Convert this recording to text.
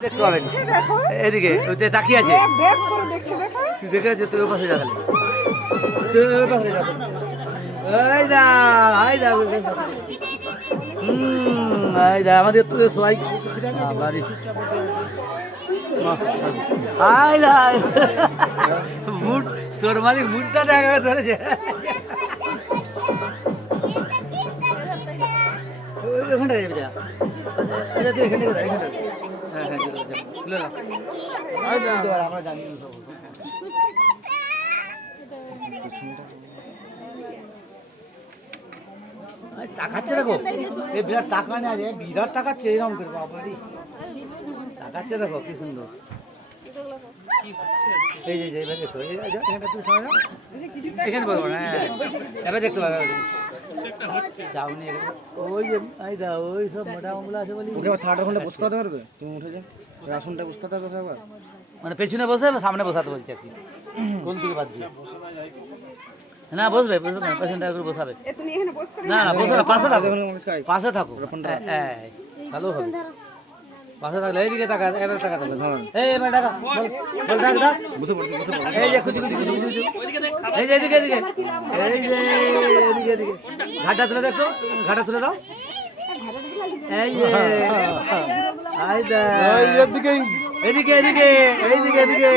দেখতে পাবেন এদিকে ওইটা তাকিয়ে আছে দেখে যে তুই পাশে যাবে তুই পাশে যাবে এই দা হাই দা এই দা আমাদের তো সবাই বাড়ি হাই দা মুড তোর মালিক মুডটা দেখা ধরেছে ওখানটা যাবে যা আচ্ছা তুই এখানে এখানে হ্যাঁ হ্যাঁ তুলে দাও আমরা জানি সব তাকাচ্ছে দেখো এই বিরাট টাকা নেই আছে বিরাট তাকাচ্ছে এরকম করে বাবারি তাকাচ্ছে দেখো কি সুন্দর এই যে এবার দেখো এখানটা তুমি শোনা যাও এখানে বলবো না হ্যাঁ এবার দেখতে পাবে যাওনি ওই যে এই দা ওই সব মোটা আমগুলো আছে বলি ওকে আবার থার্ড ঘন্টা বসে করতে পারবে তুমি উঠে যাও আসনটা বসে করতে পারবে একবার মানে পেছনে বসে সামনে বসাতে বলছি আর কি কোন দিকে বাদ দিয়ে না বসবে পেছনটা করে বসাবে না না বসবে না পাশে থাকো পাশে থাকো ভালো হবে পাশে থাকলে এইদিকে টাকা এবার টাকা থাকলে ধরুন এই এবার টাকা বল ডাক ডাক বসে পড়তে এই যে খুঁজি খুঁজি খুঁজি খুঁজি এই যে এদিকে এদিকে এই যে এদিকে এদিকে ঘাটা তুলে দেখো ঘাটা তুলে দাও এই যে আইদা এদিকে এদিকে এদিকে এদিকে এদিকে